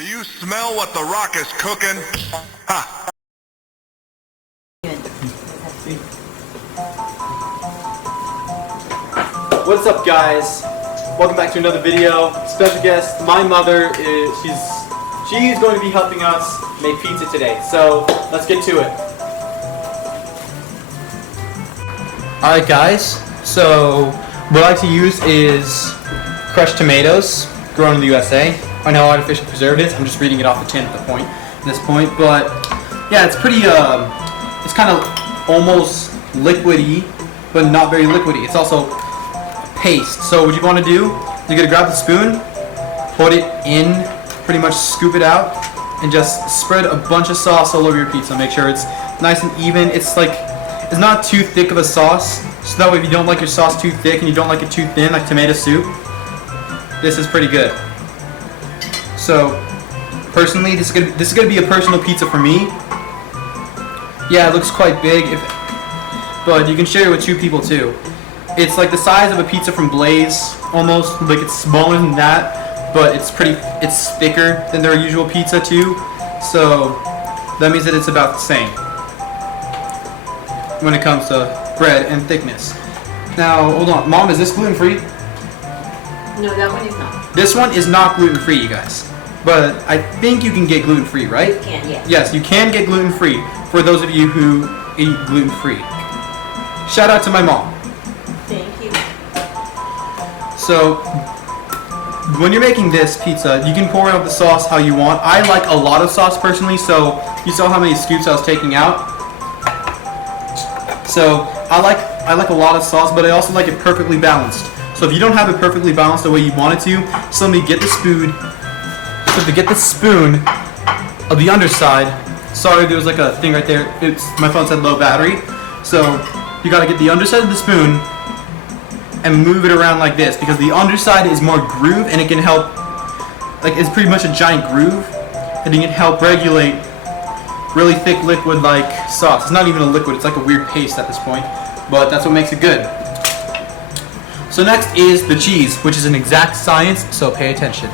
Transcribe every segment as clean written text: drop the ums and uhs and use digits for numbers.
Do you smell what the Rock is cooking? Ha! What's up, guys? Welcome back to another video. Special guest, my mother is she's going to be helping us make pizza today. So let's get to it. Alright guys, so what I like to use is crushed tomatoes grown in the USA. I know artificial preservatives. I'm just reading it off the tin at this point, but yeah, it's pretty it's kind of almost liquidy, but not very liquidy. It's also paste. So what you want to do, you're gonna grab the spoon, put it in, pretty much scoop it out, and just spread a bunch of sauce all over your pizza. Make sure it's nice and even. It's not too thick of a sauce, so that way if you don't like your sauce too thick and you don't like it too thin, like tomato soup, this is pretty good. So personally, this is gonna be a personal pizza for me. Yeah, it looks quite big, but you can share it with two people too. It's like the size of a pizza from Blaze, almost. Like it's smaller than that, but it's thicker than their usual pizza too. So that means that it's about the same when it comes to bread and thickness. Now, hold on, Mom, is this gluten-free? No, that one is not. This one is not gluten-free, you guys. But I think you can get gluten-free, right? You can, yes. Yes, you can get gluten-free for those of you who eat gluten-free. Shout out to my mom. Thank you. So, when you're making this pizza, you can pour out the sauce how you want. I like a lot of sauce personally, so you saw how many scoops I was taking out. So, I like a lot of sauce, but I also like it perfectly balanced. So if you don't have it perfectly balanced the way you want it to, just let me get the spoon. So to get the spoon of the underside, sorry, there was like a thing right there. My phone said low battery. So you gotta get the underside of the spoon and move it around like this, because the underside is more groove and it can help, like it's pretty much a giant groove, and it can help regulate really thick liquid like sauce. It's not even a liquid, it's like a weird paste at this point, but that's what makes it good. So next is the cheese, which is an exact science, so pay attention.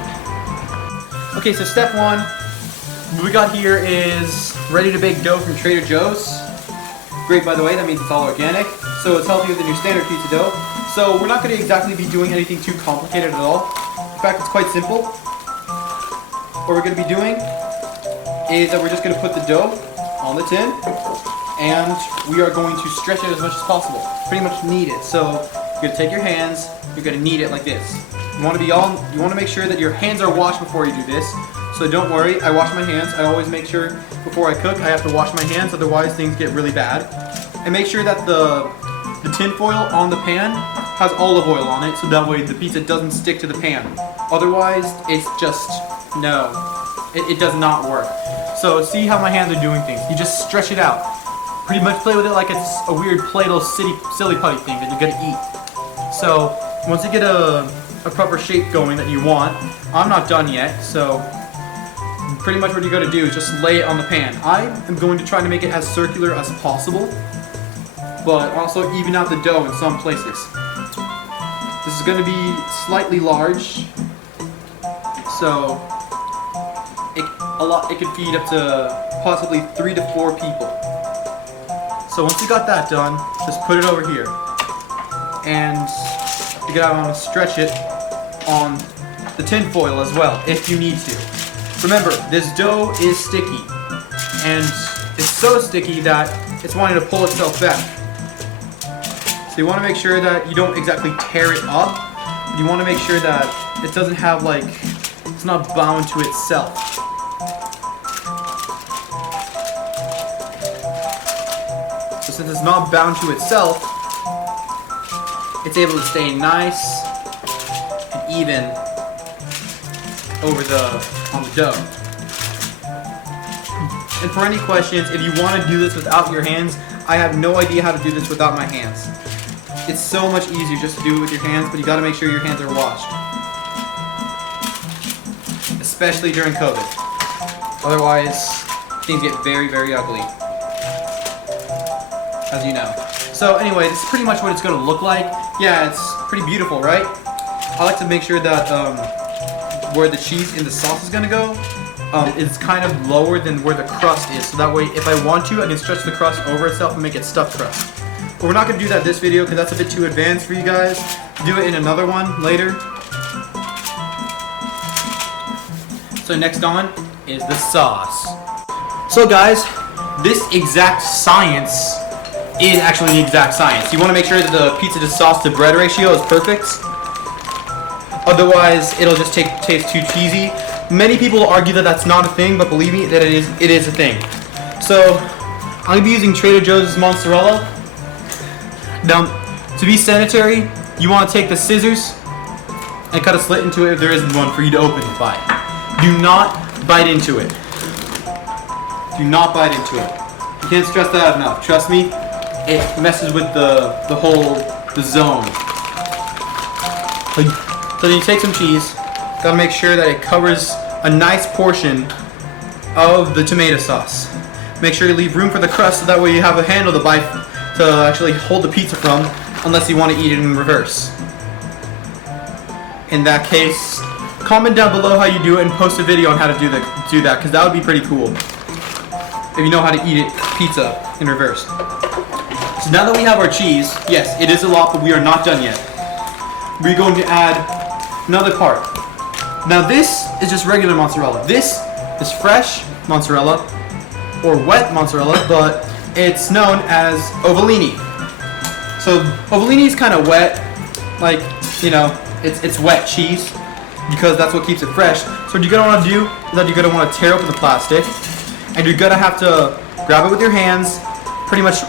Okay, so step one, what we got here is ready to bake dough from Trader Joe's. Great, by the way, that means it's all organic, so it's healthier than your standard pizza dough. So we're not going to exactly be doing anything too complicated at all. In fact, it's quite simple. What we're going to be doing is that we're just going to put the dough on the tin, and we are going to stretch it as much as possible. Pretty much knead it. So you're gonna take your hands, you're gonna knead it like this. You wanna make sure that your hands are washed before you do this. So don't worry, I wash my hands. I always make sure before I cook, I have to wash my hands, otherwise things get really bad. And make sure that the tin foil on the pan has olive oil on it, so that way the pizza doesn't stick to the pan. Otherwise, it's just, no, it does not work. So see how my hands are doing things. You just stretch it out. Pretty much play with it like it's a weird Play-Doh silly putty thing that you're gonna eat. So once you get a proper shape going that you want, I'm not done yet, so pretty much what you're gonna do is just lay it on the pan. I am going to try to make it as circular as possible, but also even out the dough in some places. This is gonna be slightly large, so it could feed up to possibly 3 to 4 people. So once you got that done, just put it over here. And you gotta want to stretch it on the tin foil as well, if you need to. Remember, this dough is sticky. And it's so sticky that it's wanting to pull itself back. So you want to make sure that you don't exactly tear it up. You want to make sure that it doesn't have it's not bound to itself. So since it's not bound to itself, it's able to stay nice and even on the dough. And for any questions, if you want to do this without your hands, I have no idea how to do this without my hands. It's so much easier just to do it with your hands, but you got to make sure your hands are washed. Especially during COVID. Otherwise, things get very, very ugly. As you know. So anyway, this is pretty much what it's going to look like. Yeah, it's pretty beautiful, right? I like to make sure that where the cheese in the sauce is going to go is kind of lower than where the crust is. So that way, if I want to, I can stretch the crust over itself and make it stuffed crust. But we're not going to do that this video because that's a bit too advanced for you guys. Do it in another one later. So next on is the sauce. So guys, this exact science is actually the exact science. You want to make sure that the pizza to sauce to bread ratio is perfect. Otherwise, it'll just taste too cheesy. Many people argue that that's not a thing, but believe me, that it is a thing. So, I'm going to be using Trader Joe's mozzarella. Now, to be sanitary, you want to take the scissors and cut a slit into it if there isn't one for you to open it by. Do not bite into it. Do not bite into it. You can't stress that out enough. Trust me, it messes with the zone. So then you take some cheese. Gotta make sure that it covers a nice portion of the tomato sauce. Make sure you leave room for the crust so that way you have a handle to actually hold the pizza from, unless you want to eat it in reverse. In that case, comment down below how you do it and post a video on how to do that, because that would be pretty cool. If you know how to eat it, pizza in reverse. So now that we have our cheese, yes, it is a lot, but we are not done yet. We're going to add another part. Now this is just regular mozzarella. This is fresh mozzarella, or wet mozzarella, but it's known as Ovolini. So Ovolini is kind of wet, like, you know, it's wet cheese, because that's what keeps it fresh. So what you're gonna want to do is that you're gonna want to tear open the plastic, and you're gonna have to grab it with your hands, pretty much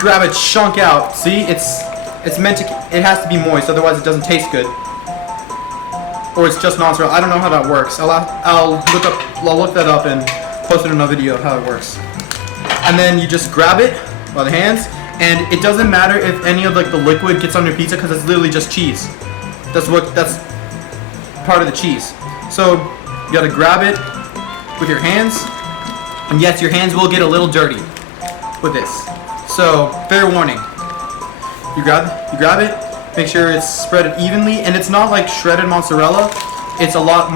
grab a chunk out. See, it's meant to, it has to be moist, otherwise it doesn't taste good. Or it's just mozzarella. I don't know how that works. I'll look that up and post it in a video of how it works. And then you just grab it by the hands, and it doesn't matter if any of like the liquid gets on your pizza because it's literally just cheese. That's part of the cheese. So you gotta grab it with your hands, and yes, your hands will get a little dirty with this. So fair warning. You grab it, make sure it's spread it evenly, and it's not like shredded mozzarella. It's a lot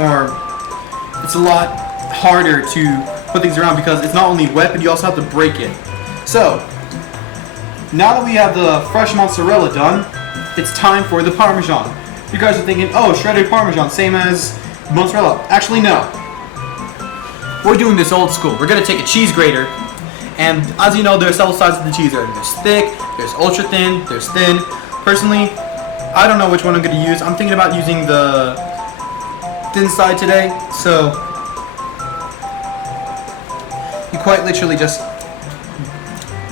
harder to put things around because it's not only wet, but you also have to break it. So now that we have the fresh mozzarella done, it's time for the Parmesan. You guys are thinking, oh, shredded Parmesan, same as mozzarella. Actually, no. We're doing this old school. We're gonna take a cheese grater, and as you know, there's several sizes of the cheese grater. There's thick, there's ultra thin, there's thin. Personally, I don't know which one I'm gonna use. I'm thinking about using the thin side today, so you quite literally just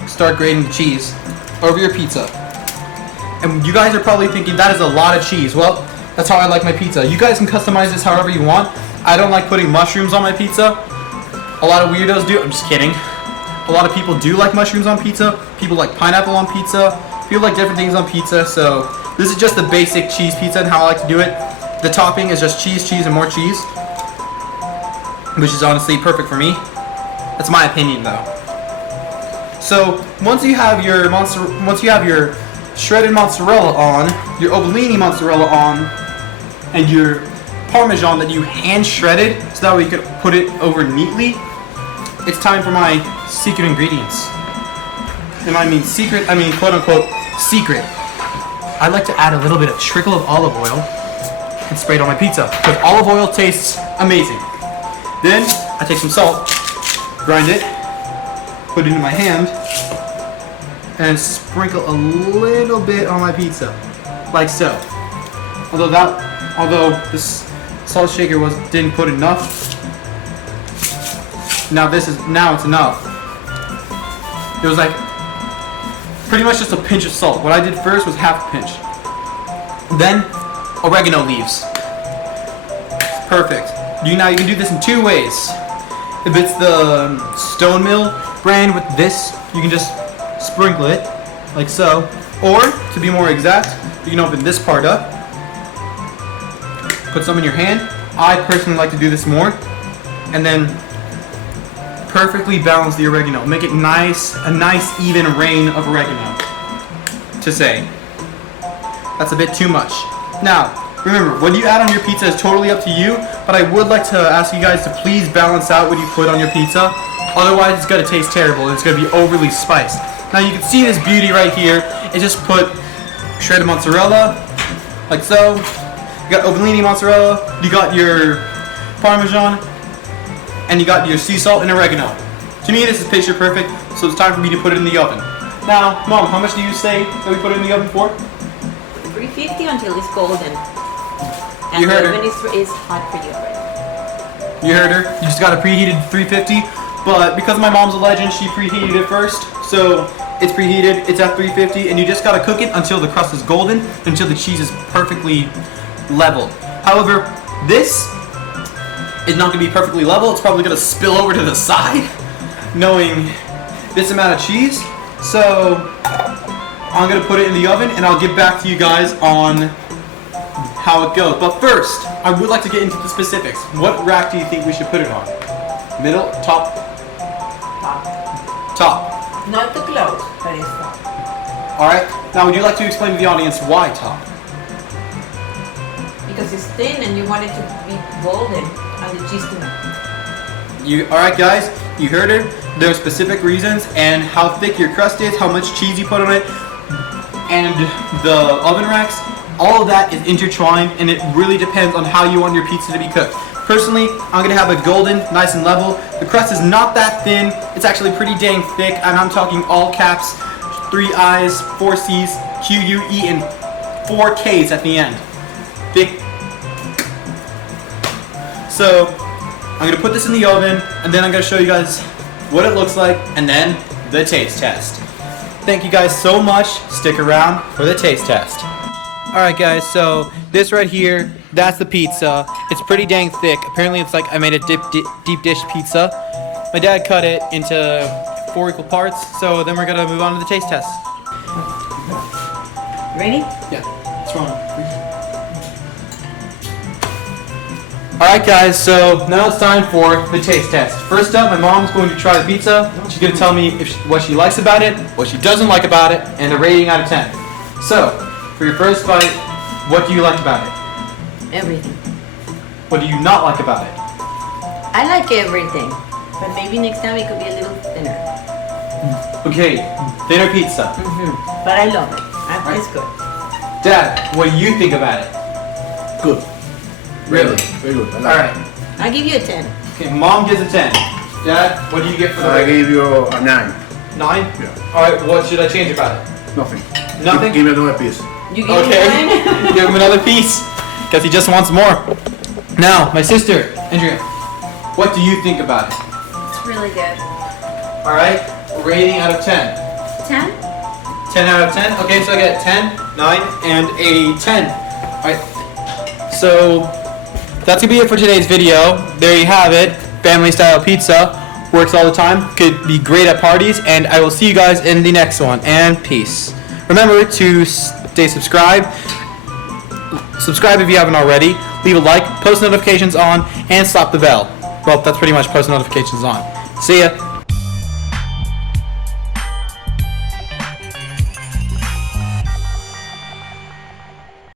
start grating the cheese over your pizza. And you guys are probably thinking, that is a lot of cheese. Well, that's how I like my pizza. You guys can customize this however you want. I don't like putting mushrooms on my pizza. A lot of weirdos do. I'm just kidding. A lot of people do like mushrooms on pizza. People like pineapple on pizza. People like different things on pizza. So this is just the basic cheese pizza and how I like to do it. The topping is just cheese, and more cheese, which is honestly perfect for me. That's my opinion, though. So once you have your shredded mozzarella on, your Ovolini mozzarella on, and your Parmesan that you hand shredded, so that way you could put it over neatly, it's time for my secret ingredients. And I mean secret, I mean quote unquote secret. I like to add a little bit of trickle of olive oil and spray it on my pizza, because olive oil tastes amazing. Then I take some salt, grind it, put it in my hand, and sprinkle a little bit on my pizza, like so. Although this salt shaker didn't put enough. Now it's enough. It was like pretty much just a pinch of salt. What I did first was half a pinch. Then oregano leaves. Perfect. Now you can do this in two ways. If it's the Stone Mill brand with this, you can just sprinkle it like so. Or, to be more exact, you can open this part up, put some in your hand. I personally like to do this more, and then perfectly balance the oregano. Make it a nice even rain of oregano, to say. That's a bit too much. Now, remember, what you add on your pizza is totally up to you, but I would like to ask you guys to please balance out what you put on your pizza. Otherwise, it's going to taste terrible and it's going to be overly spiced. Now, you can see this beauty right here. It just put shredded mozzarella, like so. You got Obolini mozzarella, you got your Parmesan, and you got your sea salt and oregano. To me, this is picture perfect, so it's time for me to put it in the oven. Now, Mom, how much do you say that we put it in the oven for? 350 until it's golden. And You heard the her. oven is hot for you already. You heard her. You just got a preheated 350, but because my mom's a legend, she preheated it first, so it's preheated, it's at 350, and you just gotta cook it until the crust is golden, until the cheese is perfectly level. However, this is not gonna be perfectly level. It's probably gonna spill over to the side, knowing this amount of cheese. So I'm gonna put it in the oven, and I'll get back to you guys on how it goes. But first, I would like to get into the specifics. What rack do you think we should put it on? Middle, top, top. Not too close, but it's hot. All right. Now, would you like to explain to the audience why top? Because it's thin and you want it to be golden and the cheese to melt. All right, guys. You heard her. There are specific reasons, and how thick your crust is, how much cheese you put on it, and the oven racks. All of that is intertwined, and it really depends on how you want your pizza to be cooked. Personally, I'm gonna have it golden, nice and level. The crust is not that thin. It's actually pretty dang thick, and I'm talking all caps, 3 I's, 4 C's, Q-U-E, and 4 K's at the end. Thick. So, I'm gonna put this in the oven, and then I'm gonna show you guys what it looks like, and then the taste test. Thank you guys so much. Stick around for the taste test. Alright guys, so this right here, that's the pizza. It's pretty dang thick. Apparently it's like I made a deep dish pizza. My dad cut it into 4 equal parts, so then we're gonna move on to the taste test. Ready? Yeah, what's wrong? Alright guys, so now it's time for the taste test. First up, my mom's going to try the pizza. She's going to tell me what she likes about it, what she doesn't like about it, and a rating out of 10. So, for your first bite, what do you like about it? Everything. What do you not like about it? I like everything, but maybe next time it could be a little thinner. Okay, thinner pizza. But I love it. Right. It's good. Dad, what do you think about it? Good. Really? Very good. I like Alright. I'll give you a 10. Okay, Mom gives a 10. Dad, what do you get for it. the I rating? gave you a 9. 9? Yeah. Alright, what should I change about it? Nothing. Nothing? Give me another piece. You give Okay, me 9? give him another piece, because he just wants more. Now, my sister, Andrea, what do you think about it? It's really good. Alright, rating out of 10. 10? 10 out of 10? Okay, so I get 10, 9, and a 10. Alright, so that's gonna be it for today's video. There you have it, family style pizza. Works all the time, could be great at parties, and I will see you guys in the next one, and peace. Remember to stay subscribed. Subscribe if you haven't already. Leave a like, post notifications on, and slap the bell. Well, that's pretty much post notifications on. See ya.